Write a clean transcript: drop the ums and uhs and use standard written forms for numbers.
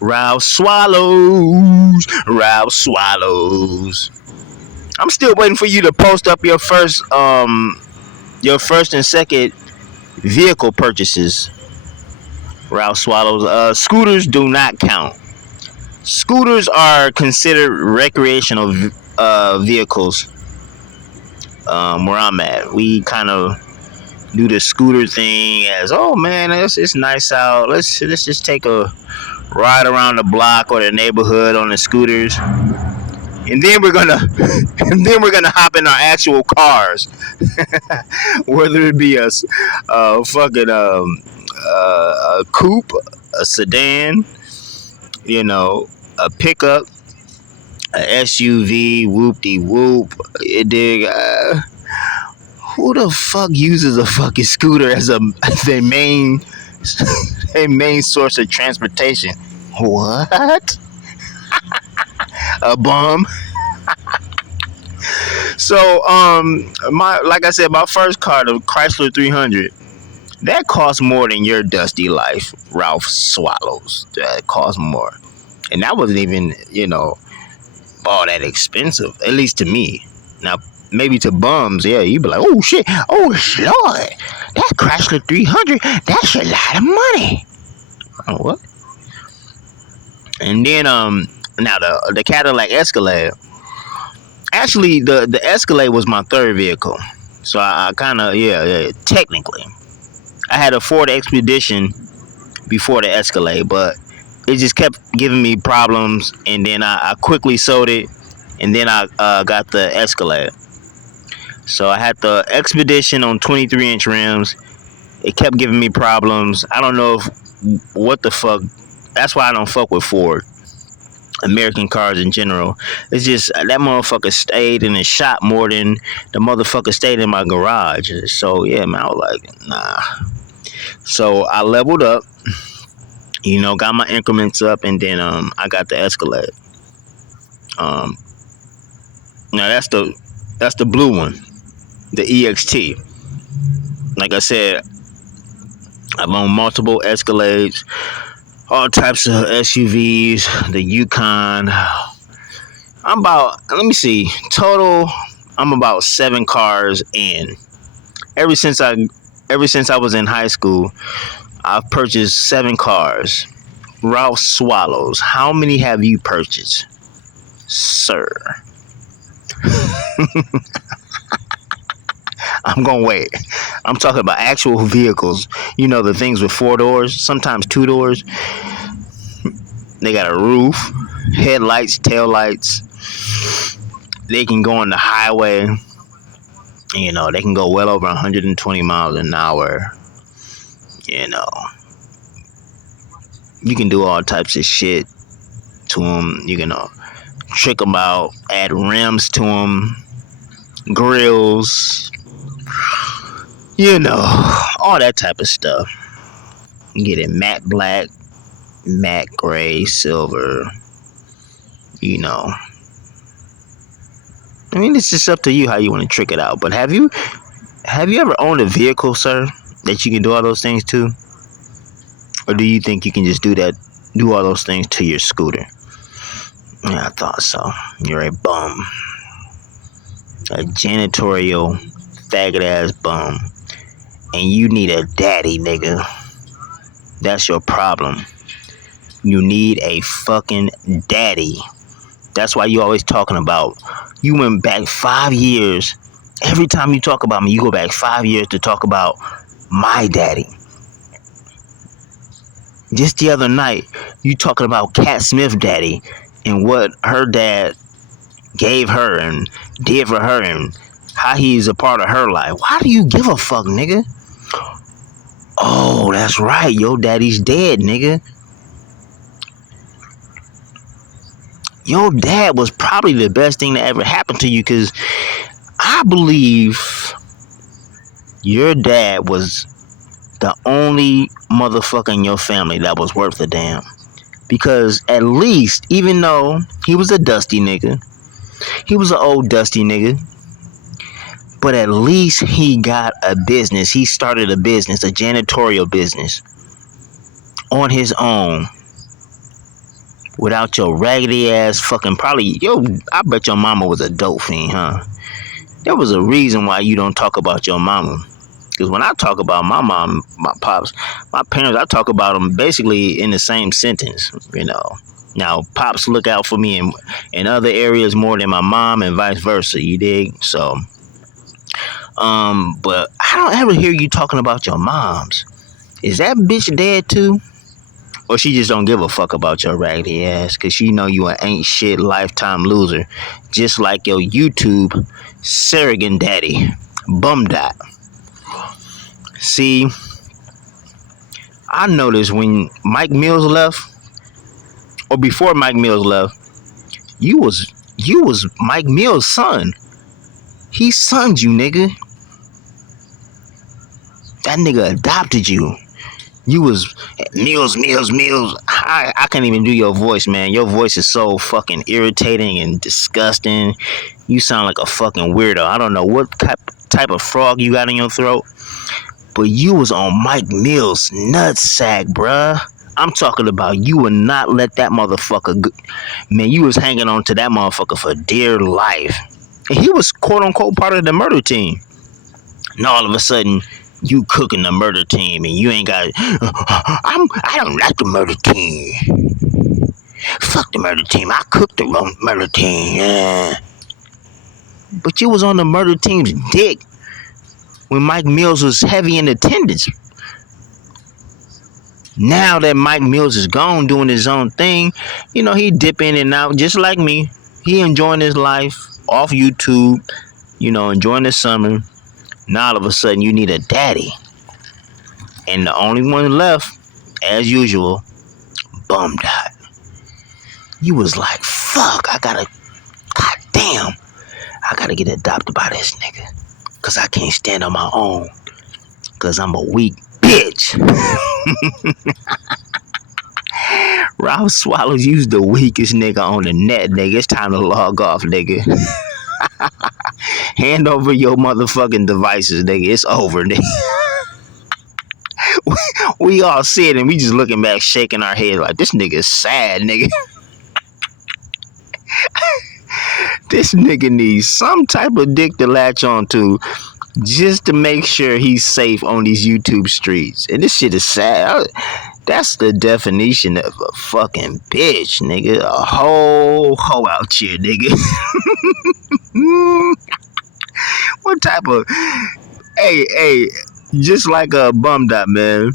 Ralph Swallows. Ralph Swallows. I'm still waiting for you to post up your first and second vehicle purchases. Ralph Swallows. Scooters do not count. Scooters are considered recreational vehicles. Where I'm at, we kind of do the scooter thing as, oh man, it's nice out. Let's just take a ride around the block or the neighborhood on the scooters, and then we're gonna and then we're gonna hop in our actual cars, whether it be a fucking a coupe, a sedan, you know, a pickup, a SUV, whoop de whoop. You dig? Who the fuck uses a fucking scooter as their main their main source of transportation? What? A bum? So my like I said, my first car, the Chrysler 300, that cost more than your dusty life, Ralph Swallows. That cost more, and that wasn't even all that expensive, at least to me. Now maybe to bums, yeah, you'd be like, oh shit, oh lord, that Chrysler 300, that's a lot of money. Oh, what? And then now the Cadillac Escalade. Actually, the Escalade was my third vehicle, so I kind of technically I had a Ford Expedition before the Escalade, but it just kept giving me problems, and then I quickly sold it, and then I got the Escalade. So I had the Expedition on 23-inch rims. It kept giving me problems. I don't know what the fuck. That's why I don't fuck with Ford. American cars in general. It's just that motherfucker stayed in the shop more than the motherfucker stayed in my garage. So yeah, man, I was like, nah. So I leveled up, got my increments up, and then I got the Escalade. Now that's the blue one, the EXT. Like I said, I've owned multiple Escalades, all types of SUVs, the Yukon. Let me see, total, I'm about 7 cars in. Ever since I was in high school, I've purchased 7 cars. Ralph Swallows, how many have you purchased, sir? I'm gonna wait. I'm talking about actual vehicles. The things with 4 doors, sometimes 2 doors. They got a roof, headlights, taillights. They can go on the highway. They can go well over 120 miles an hour. You can do all types of shit to them. You can trick them out, add rims to them, grills, all that type of stuff. You get it matte black, matte gray, silver. I mean, it's just up to you how you want to trick it out. But have you ever owned a vehicle, sir, that you can do all those things to? Or do you think you can just do all those things to your scooter? Yeah, I thought so. You're a bum. A janitorial faggot ass bum. And you need a daddy, nigga. That's your problem. You need a fucking daddy. That's why you always talking about, you went back 5 years. Every time you talk about me, you go back 5 years to talk about my daddy. Just the other night, you talking about Cat Smith daddy and what her dad gave her and did for her and how he's a part of her life. Why do you give a fuck, nigga? Oh, that's right. Your daddy's dead, nigga. Your dad was probably the best thing that ever happened to you, because I believe your dad was the only motherfucker in your family that was worth a damn. Because at least, even though he was a dusty nigga, he was an old dusty nigga, but at least he got a business. He started a business, a janitorial business, on his own. without your raggedy ass fucking probably I bet your mama was a dope fiend, huh? There was a reason why you don't talk about your mama. Because when I talk about my mom, my pops, my parents, I talk about them basically in the same sentence, you know. Now, pops look out for me in other areas more than my mom and vice versa, you dig? So, but I don't ever hear you talking about your moms. Is that bitch dead too? Or she just don't give a fuck about your raggedy ass because she know you an ain't shit lifetime loser. Just like your YouTube surrogate daddy, Bum Dot. See, I noticed when Mike Mills left, or before Mike Mills left, you was Mike Mills' son. He sons you, nigga. That nigga adopted you. You was Mills. I can't even do your voice, man. Your voice is so fucking irritating and disgusting. You sound like a fucking weirdo. I don't know what type of frog you got in your throat, but you was on Mike Mills' nutsack, bruh. I'm talking about you would not let that motherfucker go. Man, you was hanging on to that motherfucker for dear life. And he was quote unquote part of the murder team. And all of a sudden, you cooking the murder team and you ain't got I don't like the murder team. Fuck the murder team. I cooked the murder team. Yeah. But you was on the murder team's dick when Mike Mills was heavy in attendance. Now that Mike Mills is gone doing his own thing, you know, he dip in and out just like me. He enjoying his life off YouTube, you know, enjoying the summer. Now all of a sudden you need a daddy. And the only one left, as usual, Bum Dot. You was like, fuck, goddamn, I gotta get adopted by this nigga. Cause I can't stand on my own. Cause I'm a weak bitch. Ralph Swallows, you the weakest nigga on the net, nigga. It's time to log off, nigga. Hand over your motherfucking devices, nigga. It's over, nigga. We all see it and we just looking back, shaking our head like this nigga is sad, nigga. This nigga needs some type of dick to latch on to just to make sure he's safe on these YouTube streets. And this shit is sad. That's the definition of a fucking bitch, nigga. A whole hoe out here, nigga. What type of... Hey, just like a Bum Dot, man.